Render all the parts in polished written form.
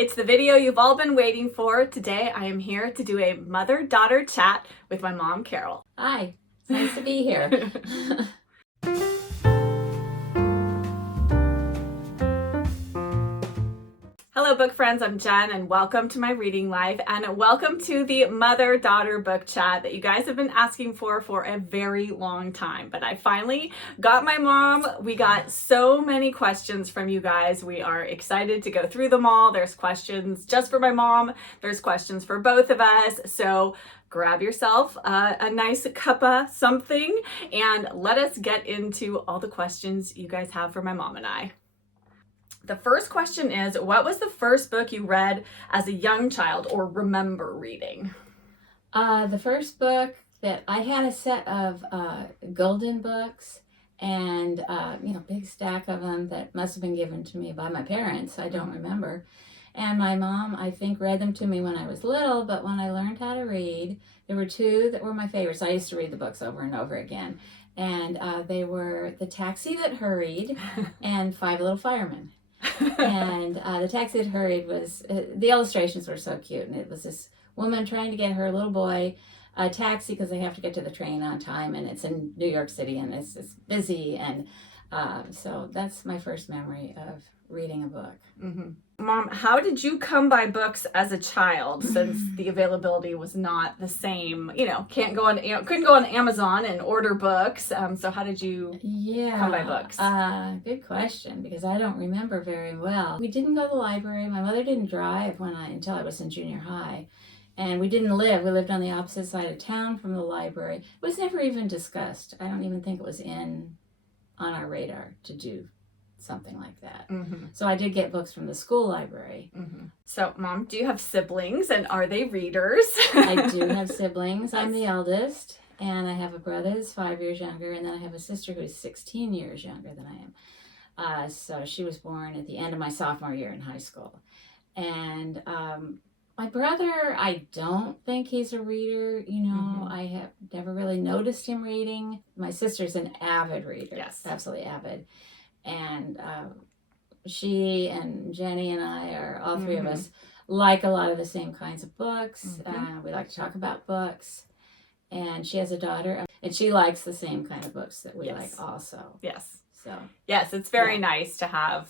It's the video you've all been waiting for. Today I am here to do a mother-daughter chat with my mom, Carol. Hi, it's nice to be here. Hello book friends, I'm Jen and welcome to my reading live and welcome to the mother-daughter book chat that you guys have been asking for a very long time. But I finally got my mom. We got so many questions from you guys. We are excited to go through them all. There's questions just for my mom. There's questions for both of us. So grab yourself a nice cuppa something and let us get into all the questions you guys have for my mom and I. The first question is, what was the first book you read as a young child or remember reading? The first book that I had a set of golden books and, big stack of them that must have been given to me by my parents. I don't remember. And my mom, I think, read them to me when I was little, but when I learned how to read, there were two that were my favorites. I used to read the books over and over again. And they were The Taxi That Hurried and Five Little Firemen. And The Taxi That Hurried was, the illustrations were so cute. And it was this woman trying to get her little boy a taxi because they have to get to the train on time. And it's in New York City and it's busy. And so that's my first memory of reading a book. Mm-hmm. Mom, how did you come by books as a child since the availability was not the same? Couldn't go on Amazon and order books. So how did you come by books? Good question, because I don't remember very well. We didn't go to the library. My mother didn't drive until I was in junior high. And we lived on the opposite side of town from the library. It was never even discussed. I don't even think it was on our radar to do something like that. Mm-hmm. So I did get books from the school library. Mm-hmm. So, Mom, do you have siblings and are they readers? I do have siblings. I'm the eldest, and I have a brother that's 5 years younger, and then I have a sister who's 16 years younger than I am. So she was born at the end of my sophomore year in high school. And my brother, I don't think he's a reader. Mm-hmm. I have never really noticed him reading. My sister's an avid reader. Yes. Absolutely avid. And she and Jenny and I are all three of us like a lot of the same kinds of books. Mm-hmm. We like to talk about books. And she has a daughter, and she likes the same kind of books that we like also. Yes. So yes, it's very nice to have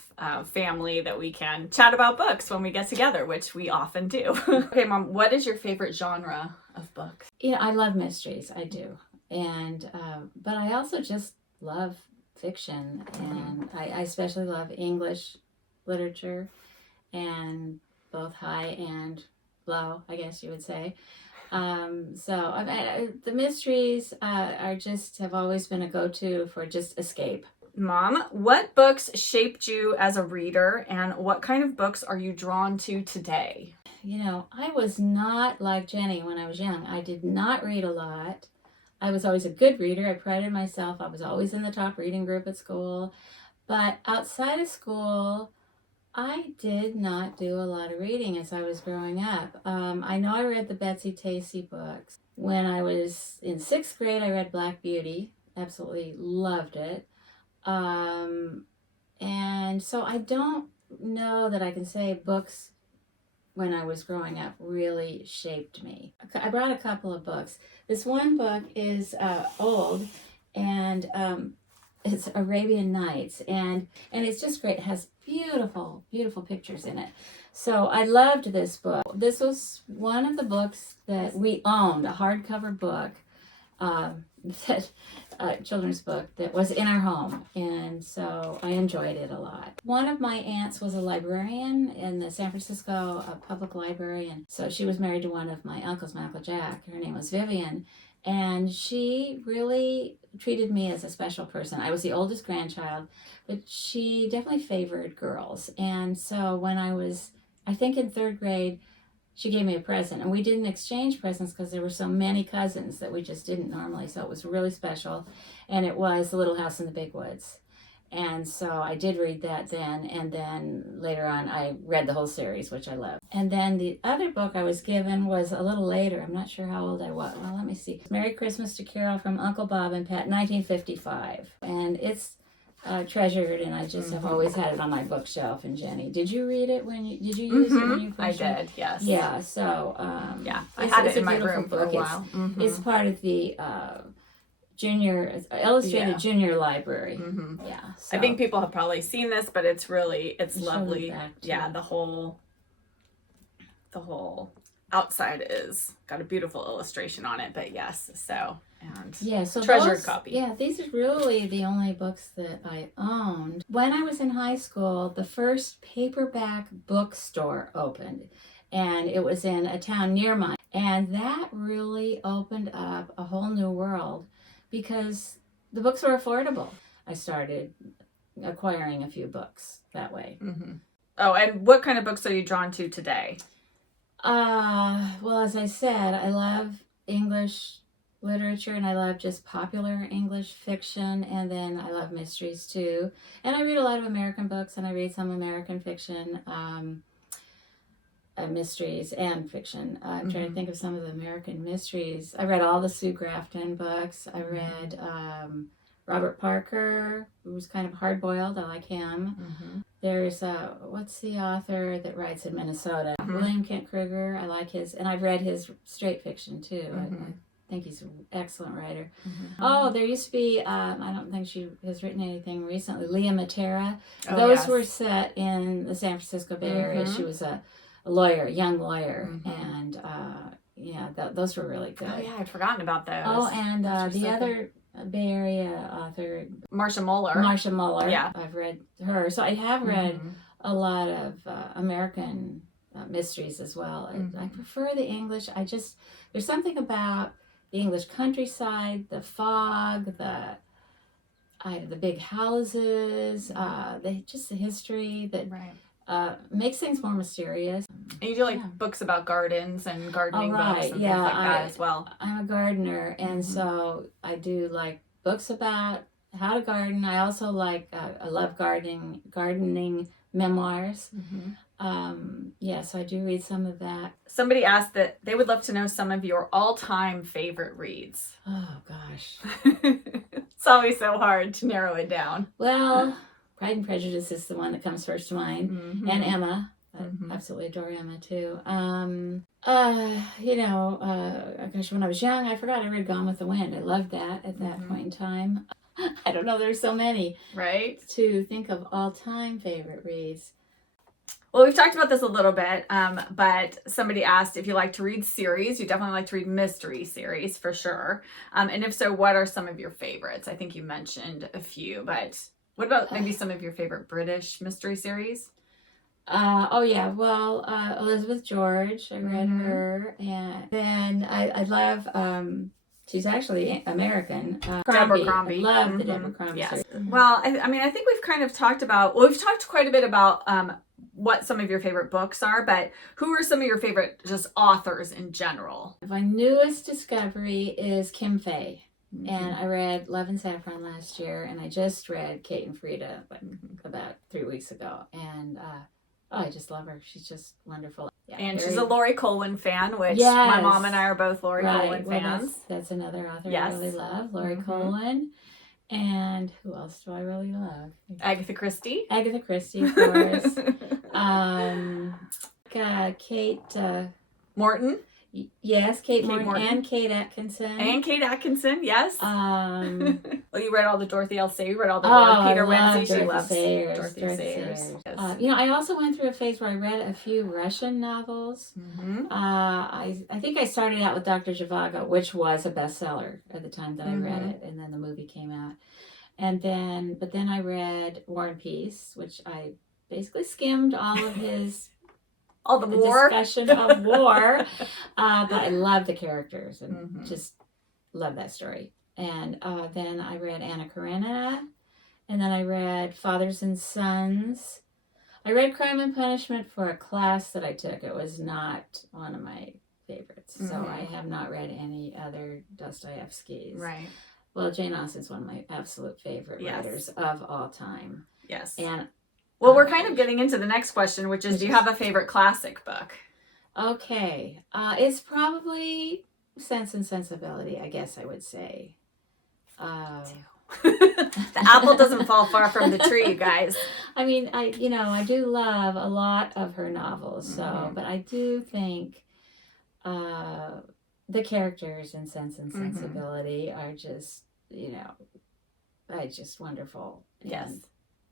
family that we can chat about books when we get together, which we often do. Okay, Mom, what is your favorite genre of books? I love mysteries. I do. And but I also just love fiction, and I especially love English literature, and both high and low, I guess you would say. So the mysteries have always been a go-to for just escape. Mom, what books shaped you as a reader, and what kind of books are you drawn to today? I was not like Jenny when I was young. I did not read a lot. I was always a good reader. I prided myself. I was always in the top reading group at school. But outside of school, I did not do a lot of reading as I was growing up. I know I read the Betsy Tacy books. When I was in 6th grade, I read Black Beauty. Absolutely loved it. And so I don't know that I can say books when I was growing up really shaped me. I brought a couple of books. This one book is old, and it's Arabian Nights, and it's just great. It has beautiful, beautiful pictures in it. So I loved this book. This was one of the books that we owned, a hardcover book, children's book that was in our home, and so I enjoyed it a lot. One of my aunts was a librarian in the San Francisco Public Library, and so she was married to one of my uncles, my Uncle Jack. Her name was Vivian, and she really treated me as a special person. I was the oldest grandchild, but she definitely favored girls, and so when I was, I think in 3rd grade, she gave me a present, and we didn't exchange presents because there were so many cousins that we just didn't normally, so it was really special, and it was The Little House in the Big Woods. And so I did read that then, and then later on I read the whole series, which I loved. And then the other book I was given was a little later. I'm not sure how old I was. Well, let me see. Merry Christmas to Carol from Uncle Bob and Pat, 1955. And it's treasured, and I just have always had it on my bookshelf. And Jenny, did you read it did you use it when you first I did, yes. Yeah, so yeah, I had it in my room for a while. It's part of the illustrated junior library. Yeah, so. I think people have probably seen this, but it's lovely. Yeah, the whole outside is got a beautiful illustration on it. But yes, so treasured copy. Yeah, these are really the only books that I owned. When I was in high school, the first paperback bookstore opened, and it was in a town near mine, and that really opened up a whole new world because the books were affordable. I started acquiring a few books that way. Oh, and what kind of books are you drawn to today? Well, as I said, I love English literature, and I love just popular English fiction, and then I love mysteries too. And I read a lot of American books, and I read some American fiction, mysteries and fiction. I'm trying to think of some of the American mysteries. I read all the Sue Grafton books. I read Robert Parker, who was kind of hard-boiled. I like him. There's, what's the author that writes in Minnesota? William Kent Kruger. I like his, and I've read his straight fiction too. I think he's an excellent writer. Oh, there used to be, I don't think she has written anything recently, Leah Matera. Those were set in the San Francisco Bay Area. She was a lawyer, a young lawyer, and those were really good. Oh yeah, I'd forgotten about those. Oh, and the other Bay Area author, Marcia Muller. Yeah, I've read her. So I have read a lot of American mysteries as well. I prefer the English. There's something about the English countryside, the fog, the big houses, the history that makes things more mysterious. And you do like books about gardens and gardening books and things like that as well. I'm a gardener, and so I do like books about how to garden. I also I love gardening memoirs. So I do read some of that. Somebody asked that they would love to know some of your all-time favorite reads. Oh gosh. It's always so hard to narrow it down. Well, Pride and Prejudice is the one that comes first to mind. And Emma. I absolutely adore Emma too. Gosh, when I was young, I forgot I read Gone with the Wind. I loved that at that point in time. I don't know, there's so many. Right? To think of all-time favorite reads. Well, we've talked about this a little bit, but somebody asked if you like to read series. You definitely like to read mystery series for sure. And if so, what are some of your favorites? I think you mentioned a few, but what about maybe some of your favorite British mystery series? Well, Elizabeth George, I read her, and then I love, she's actually American, Deborah Crombie. I love the Deborah Crombie series. Well, I think we've kind of talked about, we've talked quite a bit about what some of your favorite books are, but who are some of your favorite just authors in general? My newest discovery is Kim Fay. And I read Love and Saffron last year, and I just read Kate and Frida about 3 weeks ago, and I just love her. She's just wonderful. Yeah, and she's a Laurie Colwin fan, which my mom and I are both Laurie Colwin fans. That's another author I really love, Laurie Colwin. And who else do I really love? Agatha Christie. Agatha Christie, of course. Kate Morton. Yes, Kate Morton and Kate Atkinson. Yes. Well, you read all the Dorothy L. Sayers. You read all the Peter Wimsey. She loves Dorothy Sayers. I also went through a phase where I read a few Russian novels. I think I started out with Dr. Zhivago, which was a bestseller at the time that I read it, and then the movie came out. But then I read War and Peace, which I basically skimmed all of his discussion of war, but I love the characters and just love that story. And then I read Anna Karenina, and then I read Fathers and Sons. I read Crime and Punishment for a class that I took. It was not one of my favorites, so I have not read any other Dostoevsky's. Right. Well, Jane Austen's one of my absolute favorite writers of all time. Yes. And well, we're kind of getting into the next question, which is, do you have a favorite classic book? Okay. It's probably Sense and Sensibility, I guess I would say. The apple doesn't fall far from the tree, you guys. I mean, I do love a lot of her novels, but I do think the characters in Sense and Sensibility are just, just wonderful. Yes. And,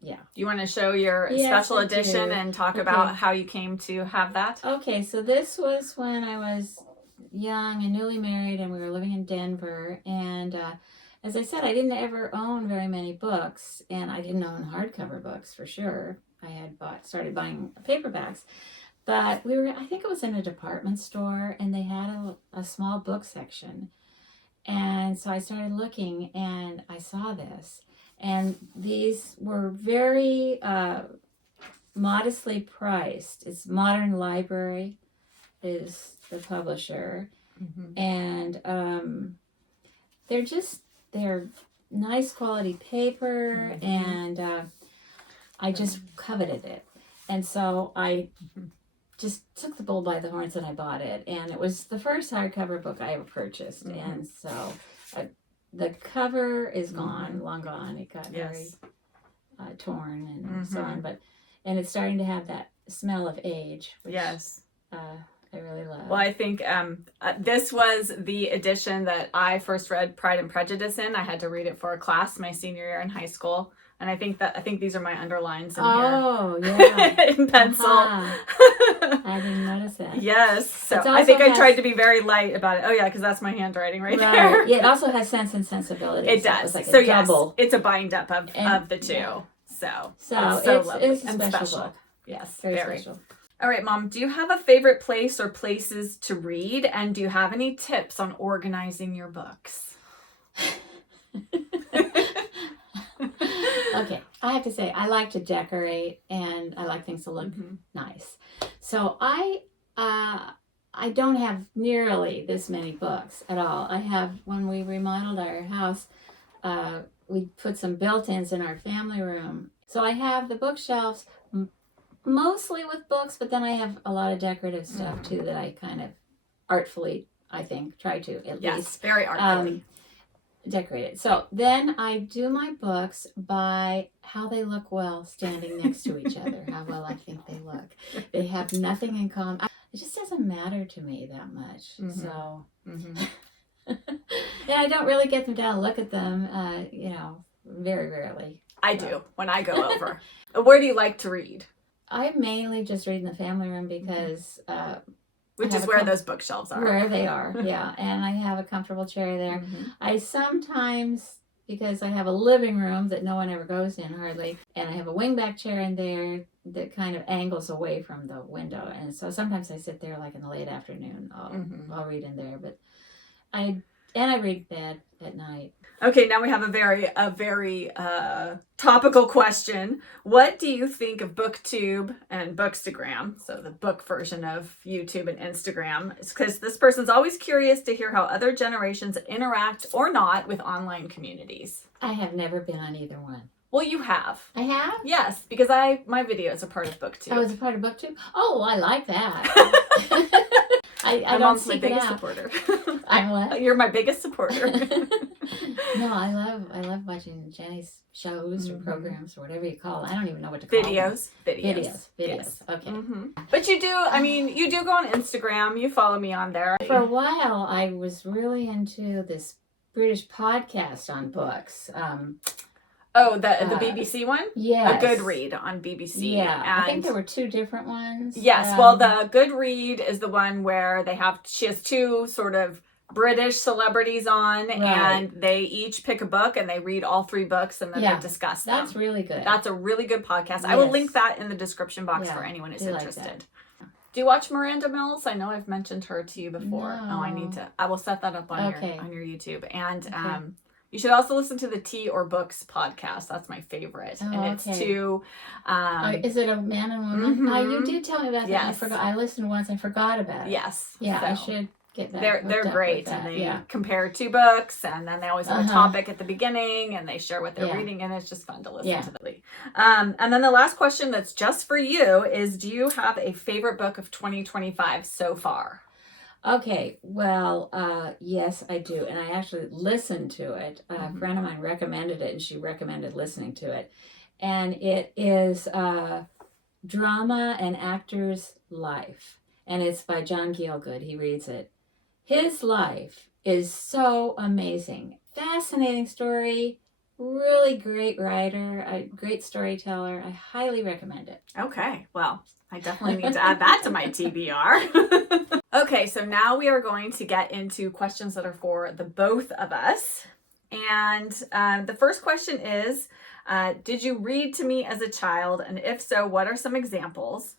yeah. You want to show your special edition and talk about how you came to have that? Okay, so this was when I was young and newly married, and we were living in Denver. And as I said, I didn't ever own very many books, and I didn't own hardcover books for sure. I had started buying paperbacks. But I think it was in a department store, and they had a small book section. And so I started looking, and I saw this. And these were very modestly priced. It's Modern Library is the publisher. And they're nice quality paper, and I just coveted it. And so I just took the bull by the horns and I bought it. And it was the first hardcover book I ever purchased. And so the cover is gone, long gone. It got very torn and so on. And it's starting to have that smell of age, which I really love. Well, I think this was the edition that I first read Pride and Prejudice in. I had to read it for a class my senior year in high school. And I think these are my underlines in here. Oh, yeah. In pencil. I didn't notice that. Yes. So I think I tried to be very light about it. Oh, yeah, because that's my handwriting right there. Yeah, it also has Sense and Sensibility. It does. Like so, double. Yes, it's a bind up of the two. Yeah. So it's lovely it's a and special book. Yes, Very special. All right, Mom, do you have a favorite place or places to read? And do you have any tips on organizing your books? Okay, I have to say, I like to decorate, and I like things to look nice. So I don't have nearly this many books at all. I have, when we remodeled our house, we put some built-ins in our family room. So I have the bookshelves mostly with books, but then I have a lot of decorative stuff too that I kind of artfully, I think, try to at least. Very artfully. Decorate it. So then I do my books by how they look well standing next to each other, how well I think they look. They have nothing in common. It just doesn't matter to me that much. So, and I don't really get them down and look at them, very rarely. I do when I go over. Where do you like to read? I mainly just read in the family room because... which is where those bookshelves are. Where they are, yeah. And I have a comfortable chair there. I sometimes, because I have a living room that no one ever goes in hardly, and I have a wingback chair in there that kind of angles away from the window. And so sometimes I sit there like in the late afternoon. I'll read in there. But I read bed at night. Okay, now we have a very topical question. What do you think of booktube and bookstagram, so the book version of YouTube and Instagram? It's because this person's always curious to hear how other generations interact or not with online communities. I have never been on either one. Well, you have. I have? Yes, because my videos are part of booktube. Oh, it's a part of booktube? Oh, I like that. I don't my biggest supporter. I'm what? You're my biggest supporter. No, I love watching Jenny's shows or programs or whatever you call it. I don't even know what to call them. Videos. Yes. Okay. But you do go on Instagram. You follow me on there. For a while, I was really into this British podcast on books. The BBC one? Yes. A Good Read on BBC. Yeah, I think there were two different ones. Yes, well, the Good Read is the one where she has two sort of British celebrities on, and they each pick a book, and they read all three books, and then they discuss them. That's really good. That's a really good podcast. I will link that in the description box for anyone who's interested. Like, do you watch Miranda Mills? I know I've mentioned her to you before. No. I will set that up on your YouTube. And you should also listen to the Tea or Books podcast. That's my favorite. And it's two... is it a man and woman? You did tell me about that. Yes. I forgot. I listened once. I forgot about it. Yes. Yeah, I should get that. They're great. And they compare two books, and then they always have a topic at the beginning, and they share what they're reading, and it's just fun to listen to them. And then the last question that's just for you is, do you have a favorite book of 2025 so far? Okay, well, yes, I do. And I actually listened to it. A friend of mine recommended it, and she recommended listening to it. And it is Drama and Actor's Life. And it's by John Gielgud. He reads it. His life is so amazing. Fascinating story. Really great writer. A great storyteller. I highly recommend it. Okay, well, I definitely need to add that to my TBR. Okay, so now we are going to get into questions that are for the both of us. And the first question is, did you read to me as a child? And if so, what are some examples?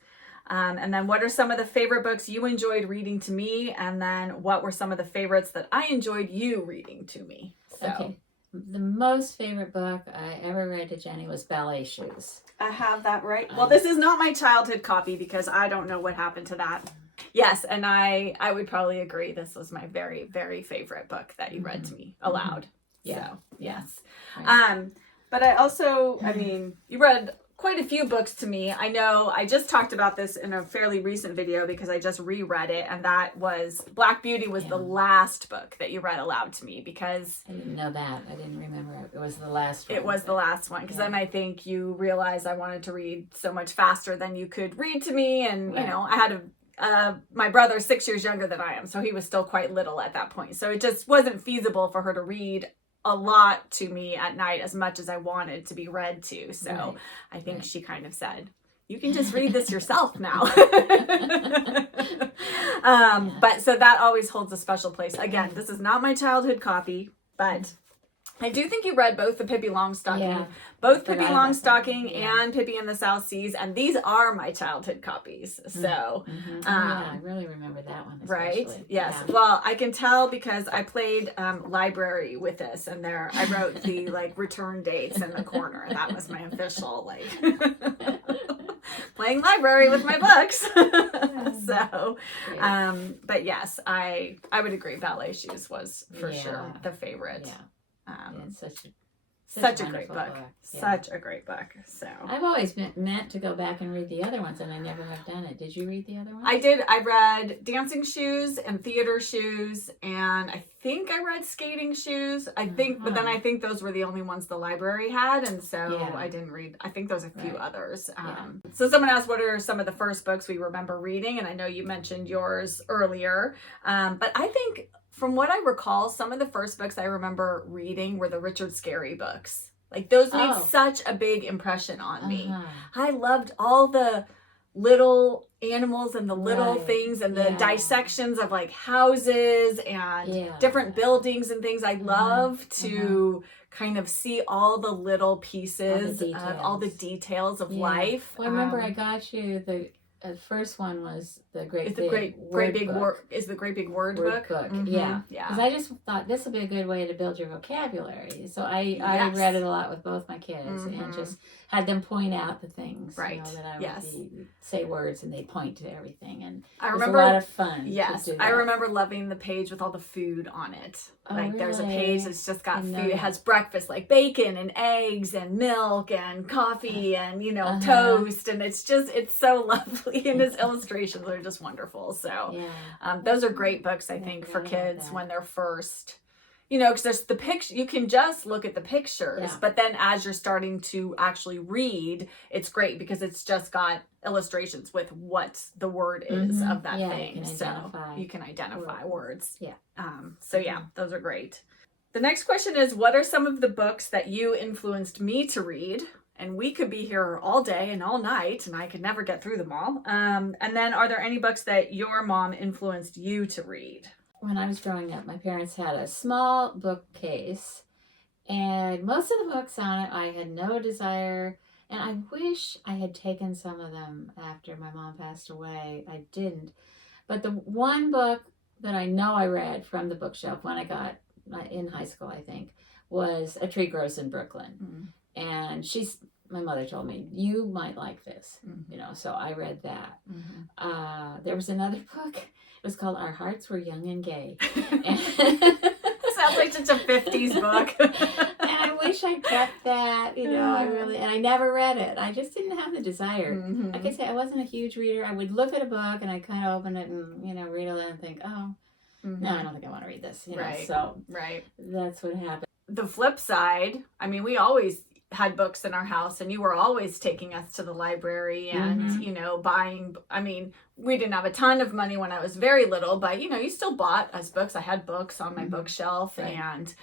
And then what are some of the favorite books you enjoyed reading to me? And then what were some of the favorites that I enjoyed you reading to me? So. Okay. The most favorite book I ever read to Jenny was Ballet Shoes. I have that right. Well, this is not my childhood copy because I don't know what happened to that. Yes, and I would probably agree. This was my very, very favorite book that you read to me aloud. Yeah. So, yes. Right. But I also, I mean, you read quite a few books to me. I know I just talked about this in a fairly recent video because I just reread it, and that was Black Beauty was the last book that you read aloud to me because I didn't know that. I didn't remember it was the last one. It was the last one because then I think you realized I wanted to read so much faster than you could read to me, and you know, I had my brother 6 years younger than I am, so he was still quite little at that point. So it just wasn't feasible for her to read a lot to me at night as much as I wanted to be read to. So I think she kind of said, you can just read this yourself now. But so that always holds a special place. Again, this is not my childhood copy, but I do think you read both the Pippi Longstocking, both Pippi Longstocking and Pippi in the South Seas, and these are my childhood copies. So, I really remember that one. Especially. Right? Yes. Yeah. Well, I can tell because I played library with this, and there I wrote the like return dates in the corner, and that was my official like playing library with my books. So, but yes, I would agree. Ballet Shoes was for sure the favorite. Yeah. It's such a great book. Such a great book. So I've always meant to go back and read the other ones, and I never have done it. Did you read the other ones? I did. I read Dancing Shoes and Theater Shoes, and I think I read Skating Shoes. I think, but then I think those were the only ones the library had, and so I didn't read. I think there's a few others. So someone asked, what are some of the first books we remember reading? And I know you mentioned yours earlier, but I think, from what I recall, some of the first books I remember reading were the Richard Scarry books. Like those made such a big impression on me. I loved all the little animals and the little things and the dissections of like houses and different buildings and things. I love to kind of see all the little pieces of all the details of life. Well, I remember I got you the first one was the Great Big Word Book. Yeah. Because I just thought this would be a good way to build your vocabulary. So I read it a lot with both my kids and just had them point out the things. Right. You know, that I would say words and they point to everything. And it was a lot of fun. Yes. To do that. I remember loving the page with all the food on it. Like there's a page that's just got food. It has breakfast like bacon and eggs and milk and coffee and, you know, toast. And it's so lovely. And his illustrations are just wonderful. So those are great books, I think, for kids when they're first, you know, because there's the picture, you can just look at the pictures, but then as you're starting to actually read, it's great because it's just got illustrations with what the word is of that thing. So you can identify words. Yeah. So those are great. The next question is, what are some of the books that you influenced me to read? And we could be here all day and all night, and I could never get through them all. And then are there any books that your mom influenced you to read? When I was growing up, my parents had a small bookcase, and most of the books on it I had no desire, and I wish I had taken some of them after my mom passed away. I didn't. But the one book that I know I read from the bookshelf when I got in high school, I think, was A Tree Grows in Brooklyn. And my mother told me, you might like this, you know, so I read that. There was another book. It was called Our Hearts Were Young and Gay. Sounds like such a 50s book. And I wish I kept that, you know, and I never read it. I just didn't have the desire. Mm-hmm. Like I say, I wasn't a huge reader. I would look at a book and I kind of open it and, you know, read it and think, oh, Mm-hmm. no, I don't think I want to read this. You know? Right. So Right. that's what happened. The flip side, I mean, we always had books in our house, and you were always taking us to the library and, you know, buying. I mean, we didn't have a ton of money when I was very little, but, you know, you still bought us books. I had books on my bookshelf. Right. And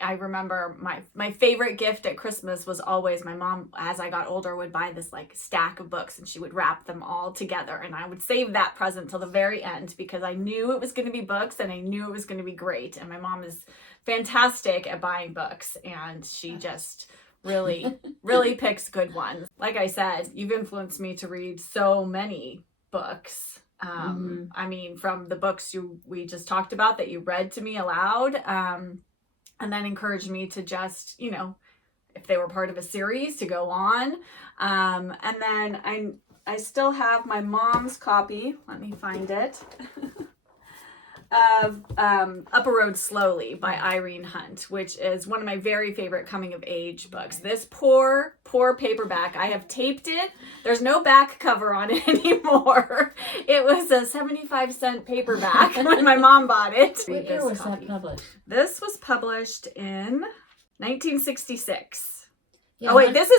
I remember my favorite gift at Christmas was always my mom, as I got older, would buy this like stack of books, and she would wrap them all together. And I would save that present till the very end because I knew it was going to be books and I knew it was going to be great. And my mom is fantastic at buying books, and she just really, really picks good ones. Like I said, you've influenced me to read so many books. I mean, from the books we just talked about that you read to me aloud, and then encouraged me to just, you know, if they were part of a series, to go on. And then I still have my mom's copy. Let me find it. Of Up a Road Slowly by Irene Hunt, which is one of my very favorite coming of age books. This poor paperback, I have taped it. There's no back cover on it anymore. It was a 75-cent paperback when my mom bought it. What year was that published? This was published in 1966. Yeah, oh wait, this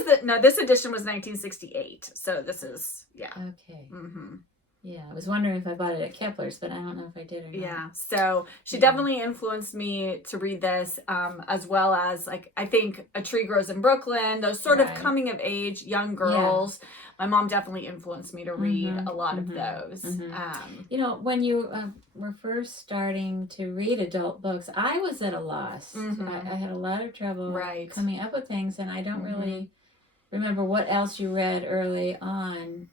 edition was 1968. So this is, yeah. Okay. Mm-hmm. Yeah, I was wondering if I bought it at Kepler's, but I don't know if I did or not. Yeah, so she definitely influenced me to read this, as well as, like, I think A Tree Grows in Brooklyn, those sort of coming of age, young girls. Yeah. My mom definitely influenced me to read a lot of those. You know, when you were first starting to read adult books, I was at a loss. I had a lot of trouble coming up with things, and I don't really remember what else you read early on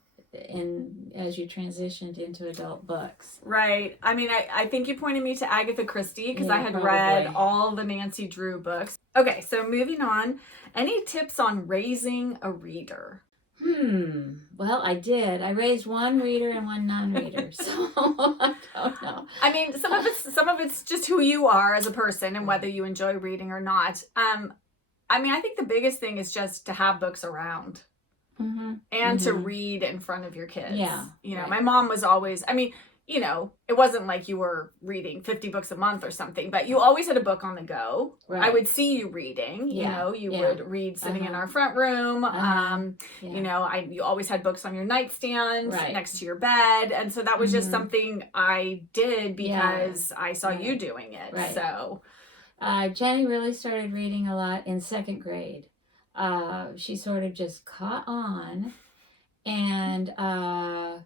as you transitioned into adult books. Right. I mean, I think you pointed me to Agatha Christie because I had read all the Nancy Drew books. Okay, so moving on. Any tips on raising a reader? Well, I did. I raised one reader and one non-reader, so I don't know. I mean, some of it's just who you are as a person and whether you enjoy reading or not. I mean, I think the biggest thing is just to have books around. And to read in front of your kids. Yeah. You know, my mom was always, I mean, you know, it wasn't like you were reading 50 books a month or something, but you always had a book on the go. Right. I would see you reading, you know, you would read sitting in our front room. You know, you always had books on your nightstand next to your bed. And so that was just something I did because I saw you doing it. Right. So Jenny really started reading a lot in second grade. She sort of just caught on, and I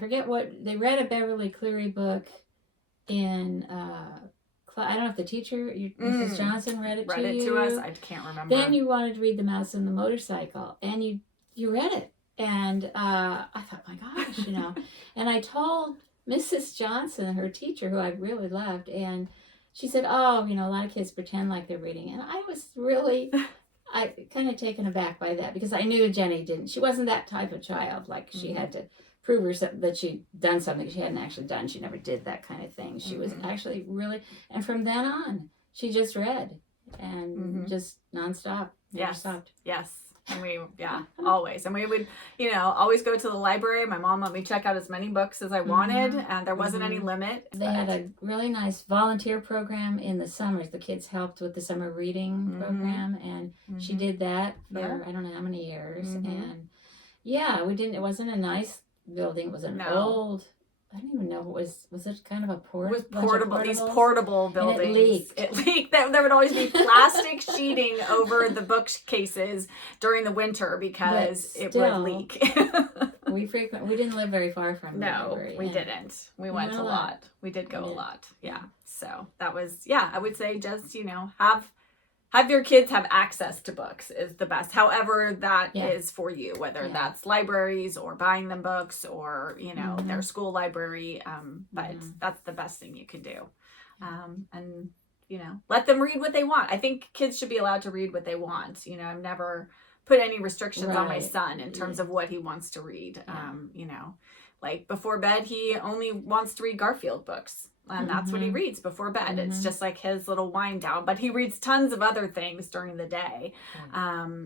forget what, they read a Beverly Cleary book in, I don't know if the teacher, Mrs. Johnson, read it to us. I can't remember. Then you wanted to read The Mouse and the Motorcycle, and you read it, and I thought, my gosh, you know, and I told Mrs. Johnson, her teacher, who I really loved, and she said, oh, you know, a lot of kids pretend like they're reading, and I was really... I kind of taken aback by that because I knew Jenny didn't. She wasn't that type of child. Like she had to prove herself that she'd done something she hadn't actually done. She never did that kind of thing. She was actually really, and from then on, she just read and just nonstop. Never stopped. Yes. And always. And we would, you know, always go to the library. My mom let me check out as many books as I wanted, and there wasn't any limit. They had a really nice volunteer program in the summers. The kids helped with the summer reading program, and she did that for I don't know how many years. And it wasn't a nice building. It was an old, I don't even know what was it kind of a portable, these portable buildings. And it leaked. It leaked. There would always be plastic sheeting over the bookcases during the winter because it would leak. We didn't live very far from the library. We didn't. We went a lot. We did go a lot. Yeah. So that was, I would say just, you know, have your kids have access to books is the best. However that is for you, whether that's libraries or buying them books or, you know, their school library. But that's the best thing you can do. And, you know, let them read what they want. I think kids should be allowed to read what they want. You know, I've never put any restrictions on my Right. son in terms of what he wants to read. Yeah. You know, like before bed, he only wants to read Garfield books. And that's what he reads before bed. It's just like his little wind down, but he reads tons of other things during the day.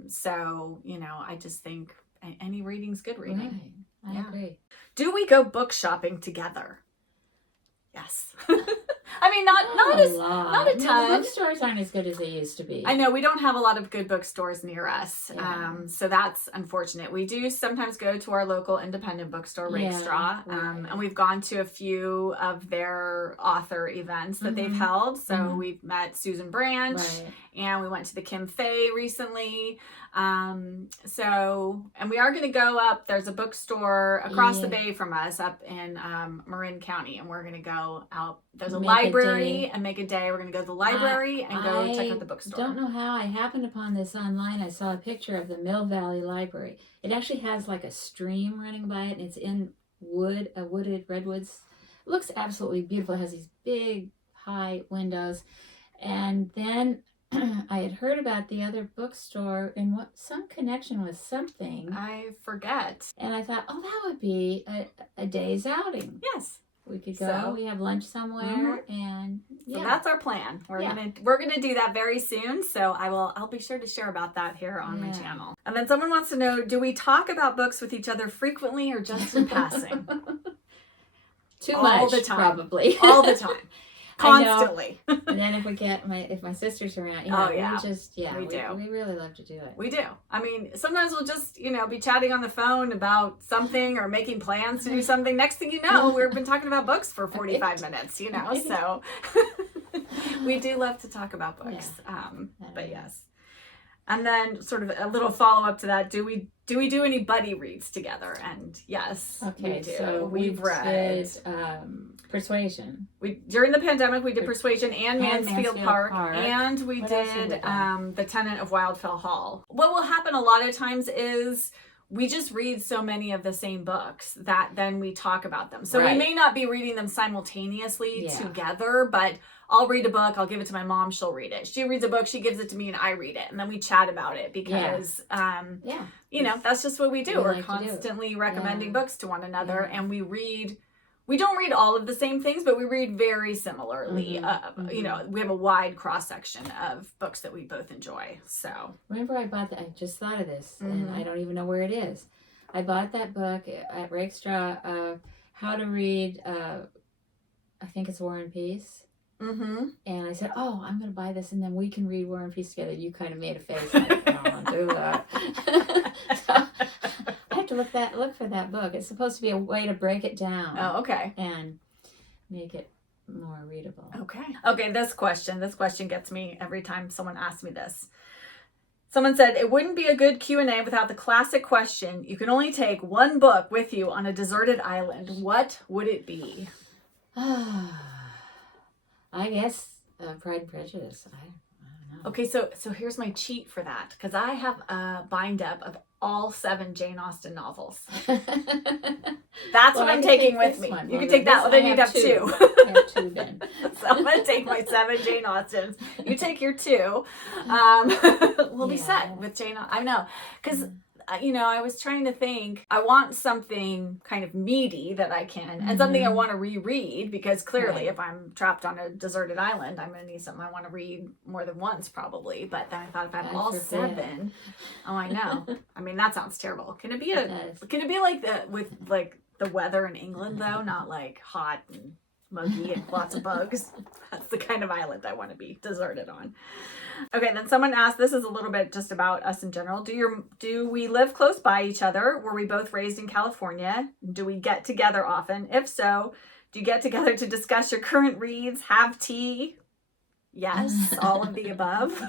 So, you know, I just think any reading's good reading. Right. I agree. Do we go book shopping together? Yes. I mean, not a ton. No, bookstores aren't as good as they used to be. I know we don't have a lot of good bookstores near us, Yeah. so that's unfortunate. We do sometimes go to our local independent bookstore, Rakestraw, right. and we've gone to a few of their author events that they've held. So we've met Susan Branch, and we went to the Kim Fay recently. And we are going to go up. There's a bookstore across the bay from us up in Marin County, and we're going to go out. There's a library and make a day. We're going to go to the library and go check out the bookstore. I don't know how I happened upon this online. I saw a picture of the Mill Valley Library. It actually has like a stream running by it, and it's in wooded redwoods. It looks absolutely beautiful. It has these big, high windows. And then I had heard about the other bookstore in some connection with something. I forget. And I thought, that would be a day's outing. Yes. We could go. We have lunch somewhere, and so that's our plan. We're gonna do that very soon. So I'll be sure to share about that here on my channel. And then someone wants to know: do we talk about books with each other frequently or just in passing? Too much, all the time, probably. All the time. Constantly. And then if my sister's around, we really love to do it. We do. I mean, sometimes we'll just, be chatting on the phone about something or making plans to do something. Next thing you know, we've been talking about books for 45 minutes, so we do love to talk about books. But yes. And then sort of a little follow-up to that, do we do any buddy reads together? And yes, we do. So we've read Persuasion. During the pandemic, we did Persuasion and Mansfield Park, and we did The Tenant of Wildfell Hall. What will happen a lot of times is we just read so many of the same books that then we talk about them. So we may not be reading them simultaneously together, but I'll read a book, I'll give it to my mom, she'll read it. She reads a book, she gives it to me, and I read it. And then we chat about it because, that's just what we do. We're constantly recommending books to one another, and we don't read all of the same things, but we read very similarly. We have a wide cross-section of books that we both enjoy. So remember I just thought of this, and I don't even know where it is. I bought that book at Rakestraw, How to Read, I think it's War and Peace. And I said, I'm going to buy this, and then we can read War and Peace together. You kind of made a face like, I don't want to do that. So I have to look for that book. It's supposed to be a way to break it down. Oh, okay. And make it more readable. Okay, this question gets me every time someone asks me this. Someone said, it wouldn't be a good Q&A without the classic question, you can only take one book with you on a deserted island. What would it be? I guess Pride and Prejudice. I don't know. Okay, so here's my cheat for that, because I have a bind up of all 7 Jane Austen novels. That's what I'm taking with me. You can take that. Well, then you'd have 2. I have 2 then. So I'm going to take my 7 Jane Austens. You take your 2. We'll be set with Jane Austen. I know, because I was trying to think, I want something kind of meaty that I can, and something I want to reread, because clearly if I'm trapped on a deserted island, I'm going to need something I want to read more than once probably. But then I thought if I have all 7, I know. I mean, that sounds terrible. Can it be like the weather in England though? Not like hot and muggy and lots of bugs. That's the kind of island I want to be deserted on. Okay, then someone asked, this is a little bit just about us in general. Do we live close by each other? Were we both raised in California? Do we get together often? If so, do you get together to discuss your current reads, have tea? Yes, all of the above.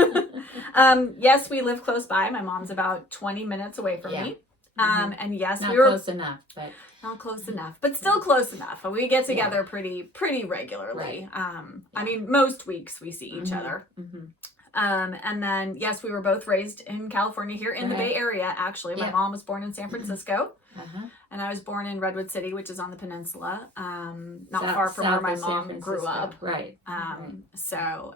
Yes, we live close by. My mom's about 20 minutes away from me. And yes, not close enough, but not close enough, but still close enough. We get together pretty regularly. I mean, most weeks we see each other. And then, yes, we were both raised in California, here in the Bay Area, actually. My mom was born in San Francisco. and I was born in Redwood City, which is on the peninsula, not far from south where my of San mom grew Francisco. up. Right. So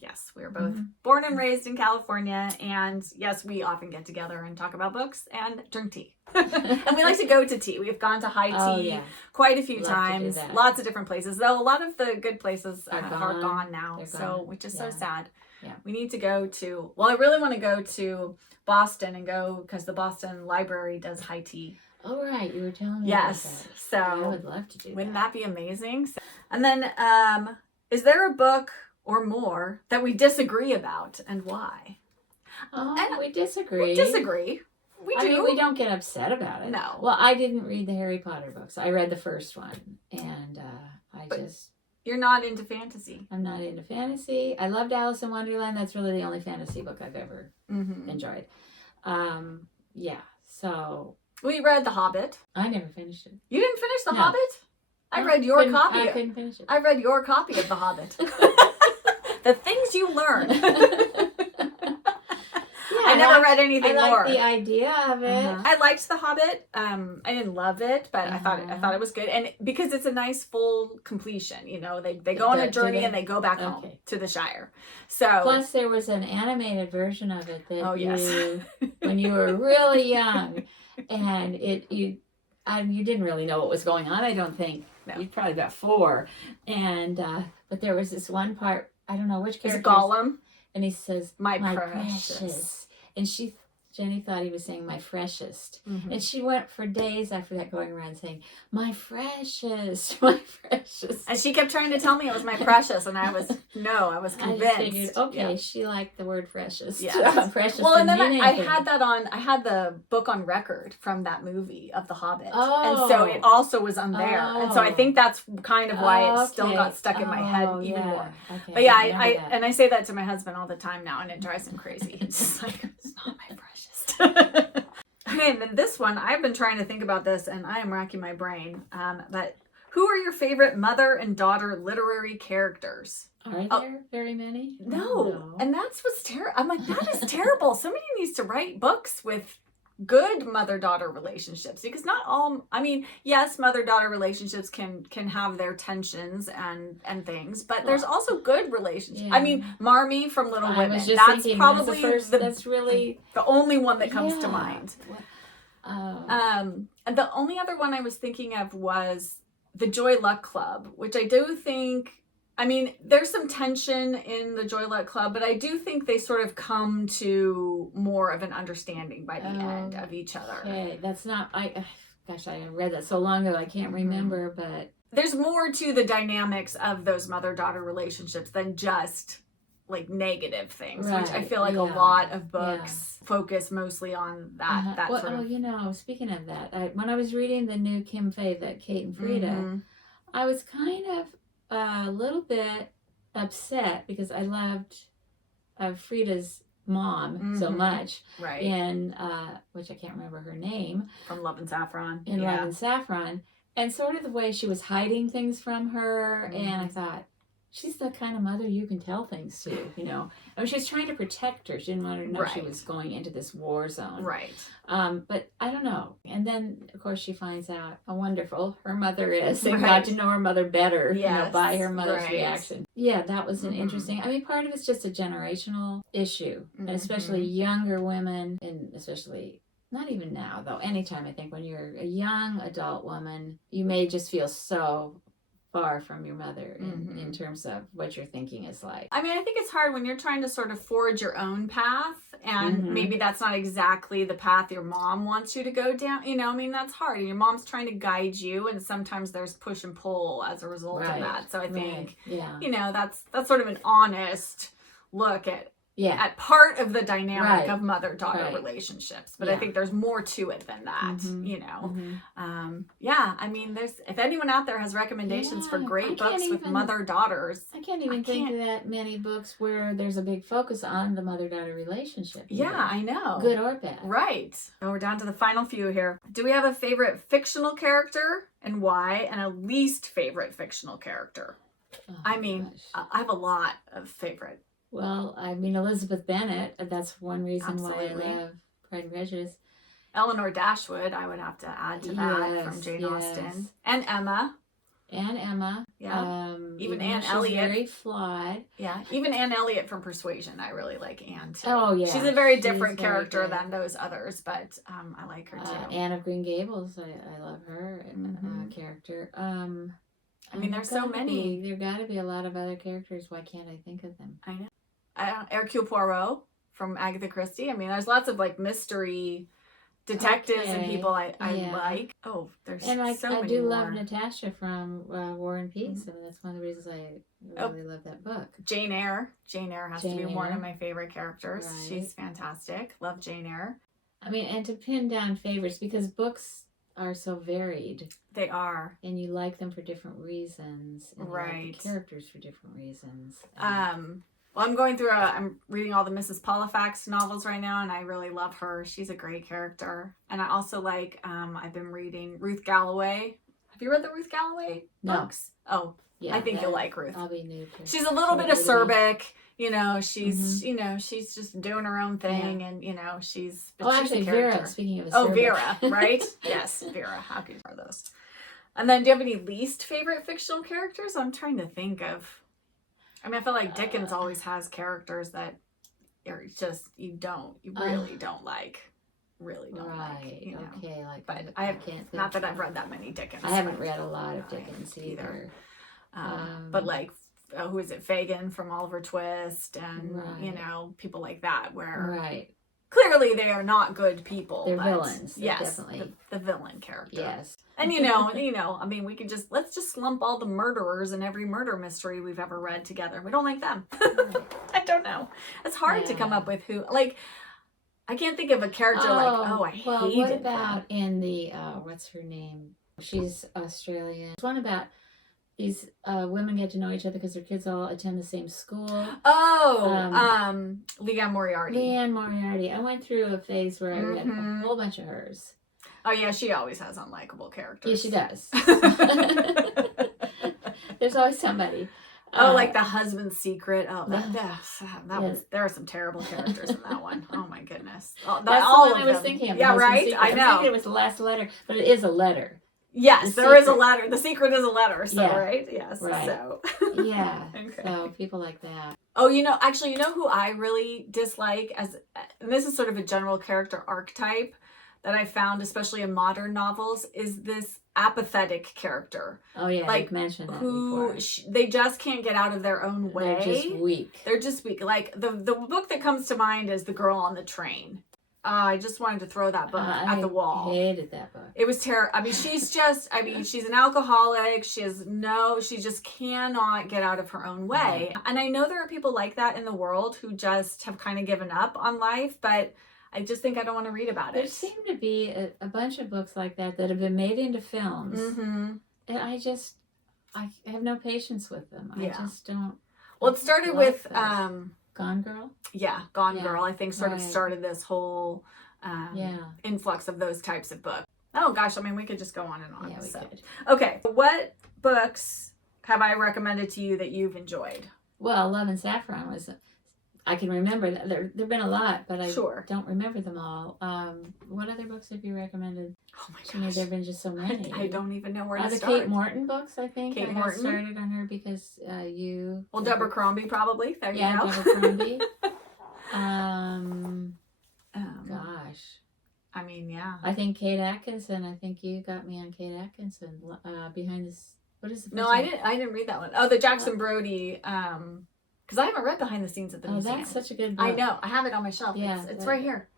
yes, we were both born and raised in California, and yes, we often get together and talk about books and drink tea. And we like to go to tea. We've gone to high tea quite a few times, lots of different places, though a lot of the good places are gone now. Which is so sad. Yeah. We need to go to, I really want to go to Boston and go because the Boston Library does high tea. Oh, right. You were telling me Yes. about that. So I would love to do Wouldn't that be amazing? And then, is there a book or more that we disagree about, and why? And we disagree. We disagree. We do. I mean, we don't get upset about it. No. Well, I didn't read the Harry Potter books. I read the first one, and You're not into fantasy. I'm not into fantasy. I loved Alice in Wonderland. That's really the only fantasy book I've ever enjoyed. So... We read The Hobbit. I never finished it. You didn't finish The Hobbit? I read your copy. I couldn't finish it. I read your copy of The Hobbit. The things you learn. I never read anything more. I liked the idea of it. I liked The Hobbit. I didn't love it, but I thought it was good, and because it's a nice full completion. You know, they go on a journey and they go back home to the Shire. So plus there was an animated version of it that when you were really young, and you didn't really know what was going on. I don't think you're probably about 4, and but there was this one part. I don't know which character. It's Gollum. And he says, my precious. And Jenny thought he was saying my freshest. And she went for days after that going around saying, my precious, my precious. And she kept trying to tell me it was my precious. And I was convinced. I just figured, she liked the word precious. Yeah. Precious. Well, and then I had the book on record from that movie of The Hobbit. And so it also was on there. And so I think that's kind of why it still got stuck in my head even more. Okay. But I say that to my husband all the time now, and it drives him crazy. It's just like, it's not my precious. Okay, and then this one, I've been trying to think about this, and I am racking my brain. But who are your favorite mother and daughter literary characters? Are there very many? No. And that's what's terrible. I'm like, that is terrible. Somebody needs to write books with good mother-daughter relationships, because not all, I mean, yes, mother-daughter relationships can have their tensions and things, but there's also good relationships. I mean, Marmee from Little Women, that's probably that's really the only one that comes to mind. And the only other one I was thinking of was the Joy Luck Club, which I do think, I mean, there's some tension in the Joy Luck Club, but I do think they sort of come to more of an understanding by the end of each other. Okay, that's not, I read that so long ago, I can't remember, but... There's more to the dynamics of those mother-daughter relationships than just, like, negative things, which I feel like a lot of books focus mostly on that sort of... Well, you know, speaking of that, when I was reading the new Kim Fay, that Kate and Frida, I was kind of a little bit upset because I loved Frida's mom so much, right? In which I can't remember her name, from Love and Saffron. Love and Saffron, and sort of the way she was hiding things from her, and I thought, she's the kind of mother you can tell things to, you know. I mean, she was trying to protect her. She didn't want her to know she was going into this war zone. Right. But I don't know. And then, of course, she finds out how wonderful her mother is. They got to know her mother better, you know, by her mother's reaction. Yeah, that was an interesting... I mean, part of it's just a generational issue. And especially younger women, and especially... Not even now, though. Anytime, I think, when you're a young adult woman, you may just feel so far from your mother in terms of what your thinking is like. I mean, I think it's hard when you're trying to sort of forge your own path, and maybe that's not exactly the path your mom wants you to go down. You know, I mean, that's hard. Your mom's trying to guide you, and sometimes there's push and pull as a result of that. So I think, you know, that's sort of an honest look at part of the dynamic of mother-daughter relationships. But I think there's more to it than that, you know. I mean, if anyone out there has recommendations for great books with mother-daughters. I can't even think of that many books where there's a big focus on the mother-daughter relationship. Yeah, I know. Good or bad. Right. So we're down to the final few here. Do we have a favorite fictional character and why, and a least favorite fictional character? I mean, I have a lot of favorite. Well, I mean, Elizabeth Bennet, that's one reason why I love Pride and Prejudice. Eleanor Dashwood, I would have to add to that from Jane Austen. And Emma. Yeah. Even Anne Elliot. She's very flawed. Yeah. Even Anne Elliot from Persuasion. I really like Anne too. Oh, yeah. She's a very different character than those others, but I like her too. Anne of Green Gables. I love her character. I mean, there's so many. There got to be a lot of other characters. Why can't I think of them? I know. Hercule Poirot from Agatha Christie. I mean, there's lots of like mystery detectives and people I like. Oh, there's so many more. I do love Natasha from War and Peace. I mean, that's one of the reasons I really love that book. Jane Eyre. Jane Eyre has to be one of my favorite characters. Right. She's fantastic. Love Jane Eyre. I mean, and to pin down favorites, because books are so varied. They are. And you like them for different reasons. And right. You like the characters for different reasons. Well, I'm reading all the Mrs. Polifax novels right now, and I really love her. She's a great character. And I also like, I've been reading Ruth Galloway. Have you read the Ruth Galloway books? No. Oh, yeah. I think you'll like Ruth. I'll be new to She's a little bit acerbic. You know, she's, she's just doing her own thing, and, she's actually, a Vera, speaking of acerbic. Oh, Vera, right? Yes, Vera. How could you are those? And then, do you have any least favorite fictional characters? I'm trying to think of. I mean, I feel like Dickens always has characters that are just, you really don't like. Really don't like. Okay, like, but I can't. Not that I've read that many Dickens. I haven't read a lot of Dickens either. But like, who is it? Fagin from Oliver Twist, and people like that, where clearly they are not good people. They're villains. Yes, definitely the villain character. Yes. And I mean, we could let's just lump all the murderers in every murder mystery we've ever read together. We don't like them. I don't know. It's hard to come up with who, like, I can't think of a character I hated what about them. In the, what's her name? She's Australian. It's one about these women get to know each other because their kids all attend the same school. Leanne Moriarty. Leanne Moriarty. I went through a phase where I read a whole bunch of hers. Oh, yeah, she always has unlikable characters. Yeah, she does. There's always somebody. Like The Husband's Secret. Oh, there are some terrible characters in that one. Oh, my goodness. That's all I was thinking of. Yeah, right? I know. I was thinking it was the last letter, but it is a letter. Yes, there is a letter. The secret is a letter, so, right? Yes. Right. So. Yeah. Okay. So, people like that. Oh, actually, who I really dislike, and this is sort of a general character archetype that I found, especially in modern novels, is this apathetic character. Oh, yeah, like, you've mentioned that before. They just can't get out of their own way. They're just weak. Like, the book that comes to mind is The Girl on the Train. I just wanted to throw that book at the wall. I hated that book. It was terrible. I mean, she's an alcoholic. She just cannot get out of her own way. And I know there are people like that in the world who just have kind of given up on life, but I just think I don't want to read about it. There seem to be a bunch of books like that have been made into films. Mm-hmm. And I have no patience with them. I just don't. Well, it started with Gone Girl? Yeah, Gone Girl, I think, sort of started this whole influx of those types of books. Oh, gosh, I mean, we could just go on and on. Yeah, we could. Okay, what books have I recommended to you that you've enjoyed? Well, Love and Saffron was... I can remember that. There have been a lot, but I don't remember them all. What other books have you recommended? Oh, my gosh. I mean, there have been just so many. I don't even know where to start. The Kate Morton books, I think. Kate Morton. Started on her because you... Well, Deborah Crombie, probably. There you go. Yeah, Deborah Crombie. Gosh. I mean, yeah. I think Kate Atkinson. I think you got me on Kate Atkinson. Behind this... What is the first No, one? I didn't read that one. Oh, the Jackson Brody... because I haven't read Behind the Scenes at the Museum. Oh, that's such a good book. I know. I have it on my shelf. Yeah, it's right here.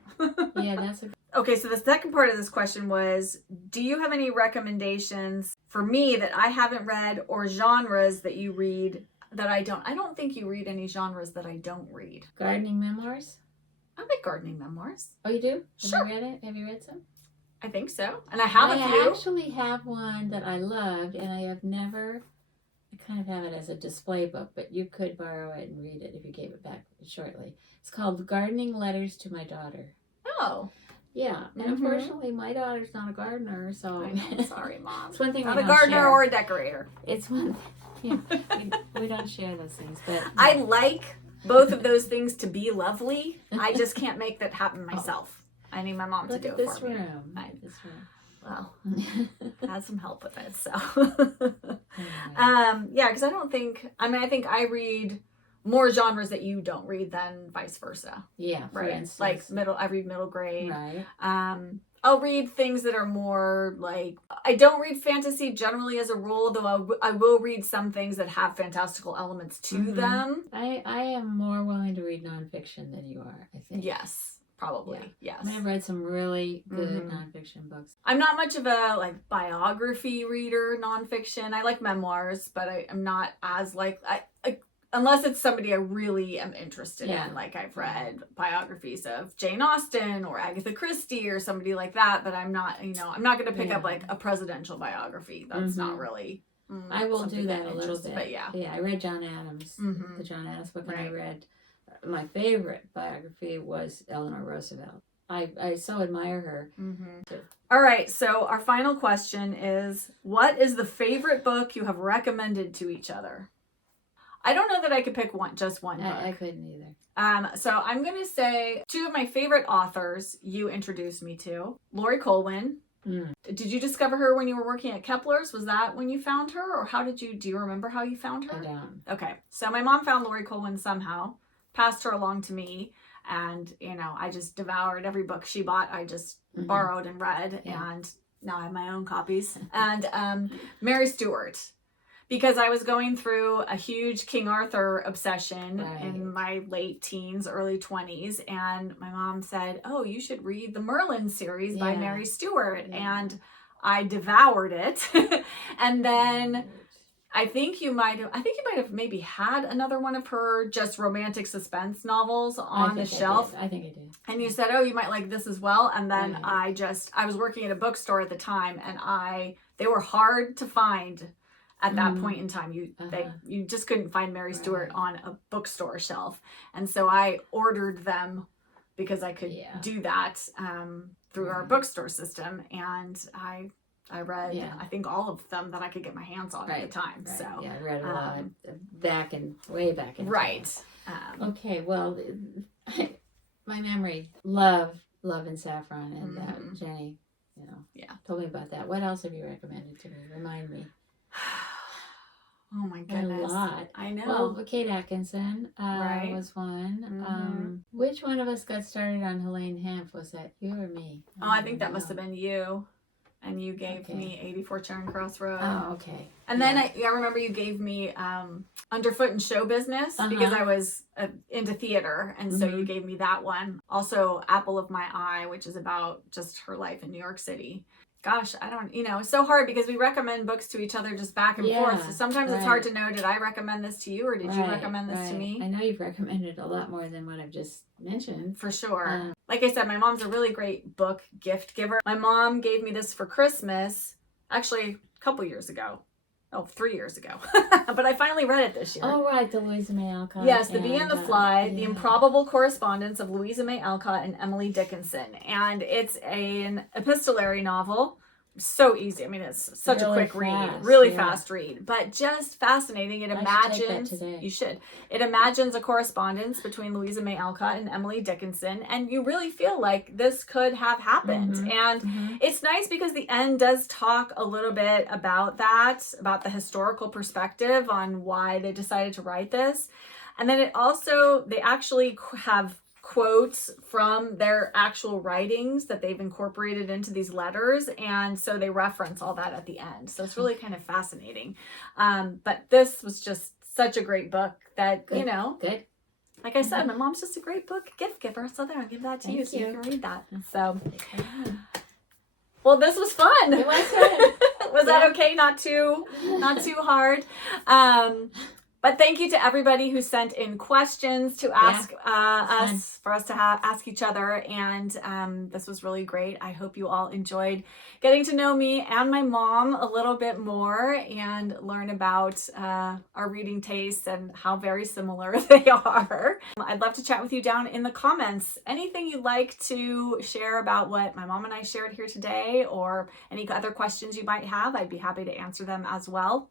Yeah, that's a... Okay, so the second part of this question was, do you have any recommendations for me that I haven't read, or genres that you read that I don't? I don't think you read any genres that I don't read. Gardening memoirs? I like gardening memoirs. Oh, you do? Sure. Have you read it? Have you read some? I think so. And I have a few. I actually have one that I loved, and I have never... I kind of have it as a display book, but you could borrow it and read it if you gave it back shortly. It's called Gardening Letters to My Daughter. Oh. Yeah. And unfortunately, my daughter's not a gardener, so... I'm sorry, Mom. It's one thing not a gardener or a decorator. It's one thing. Yeah, we don't share those things, but... I like both of those things to be lovely. I just can't make that happen myself. I need my mom Look to do at it this for me. room. I- Look at this room. Well, I had some help with it, so. Anyway. Yeah, because I think I read more genres that you don't read than vice versa. Yeah, for Right. instance. Like I read middle grade. Right. I'll read things that are more like, I don't read fantasy generally as a rule, though I will read some things that have fantastical elements to Mhm. them. I am more willing to read nonfiction than you are, I think. Yes, probably. Yes. I mean, I've read some really good Mhm. nonfiction books. I'm not much of a like biography reader, nonfiction. I like memoirs, but I'm not as like, unless it's somebody I really am interested in. Like I've read biographies of Jane Austen or Agatha Christie or somebody like that, but I'm not going to pick up like a presidential biography. That's not really. I will something do that I'm a little interested, bit. but yeah. Yeah, I read John Adams, the John Adams book, and I read, my favorite biography was Eleanor Roosevelt. I so admire her. All right, so our final question is, what is the favorite book you have recommended to each other? I don't know that I could pick just one book. I couldn't either. So I'm going to say two of my favorite authors you introduced me to. Lori Colwin. Did you discover her when you were working at Kepler's? Was that when you found her? Or do you remember how you found her? I don't. Okay, so my mom found Lori Colwin somehow, passed her along to me, and, I just devoured every book she bought. I just borrowed and read, and now I have my own copies. And Mary Stuart, because I was going through a huge King Arthur obsession in my late teens, early 20s, and my mom said, oh, you should read the Merlin series by Mary Stuart, and I devoured it. And then I think you might have maybe had another one of her just romantic suspense novels on the shelf. I think I did. And you said, oh, you might like this as well. And then I was working at a bookstore at the time, and they were hard to find at that point in time. You just couldn't find Mary Stuart on a bookstore shelf. And so I ordered them because I could do that through our bookstore system. And I read, I think, all of them that I could get my hands on at the time. So yeah, I read a lot way back in okay, well, my memory, love and Saffron, and Jenny, told me about that. What else have you recommended to me? Remind me. Oh my goodness. A lot. I know. Well, Kate Atkinson was one. Which one of us got started on Helene Hanff? Was that you or me? I think that must have been you. And you gave me 84 Charing Cross Road. Oh, okay. And then I remember you gave me Underfoot in Show Business because I was into theater. And so you gave me that one. Also, Apple of My Eye, which is about just her life in New York City. Gosh, I don't, it's so hard because we recommend books to each other just back and forth. So sometimes it's hard to know, did I recommend this to you or did you recommend this to me? I know you've recommended a lot more than what I've just mentioned. For sure. Like I said, my mom's a really great book gift giver. My mom gave me this for Christmas, actually a couple years ago. 3 years ago. But I finally read it this year. Oh, right, the Louisa May Alcott. Yes, The Bee and the Fly, The Improbable Correspondence of Louisa May Alcott and Emily Dickinson. And it's an epistolary novel. So easy. I mean, it's such a quick read, really fast read, but just fascinating. It imagines, you should. It imagines a correspondence between Louisa May Alcott and Emily Dickinson, and you really feel like this could have happened. And it's nice because the end does talk a little bit about that, about the historical perspective on why they decided to write this. And then they actually have quotes from their actual writings that they've incorporated into these letters, and so they reference all that at the end, so it's really kind of fascinating. But this was just such a great book that good. Like I said, my mom's just a great book gift giver, so there, I'll give that to you so you can read that. So well, this was fun. It was fun. Was that okay? Not too hard. But thank you to everybody who sent in questions to ask for us to ask each other. And this was really great. I hope you all enjoyed getting to know me and my mom a little bit more and learn about our reading tastes and how very similar they are. I'd love to chat with you down in the comments. Anything you'd like to share about what my mom and I shared here today, or any other questions you might have, I'd be happy to answer them as well.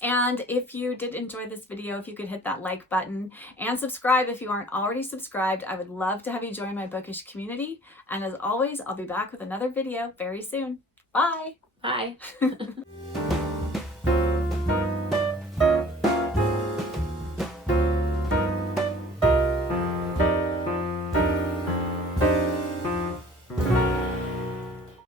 And if you did enjoy this video, if you could hit that like button and subscribe if you aren't already subscribed, I would love to have you join my bookish community. And as always, I'll be back with another video very soon. Bye! Bye.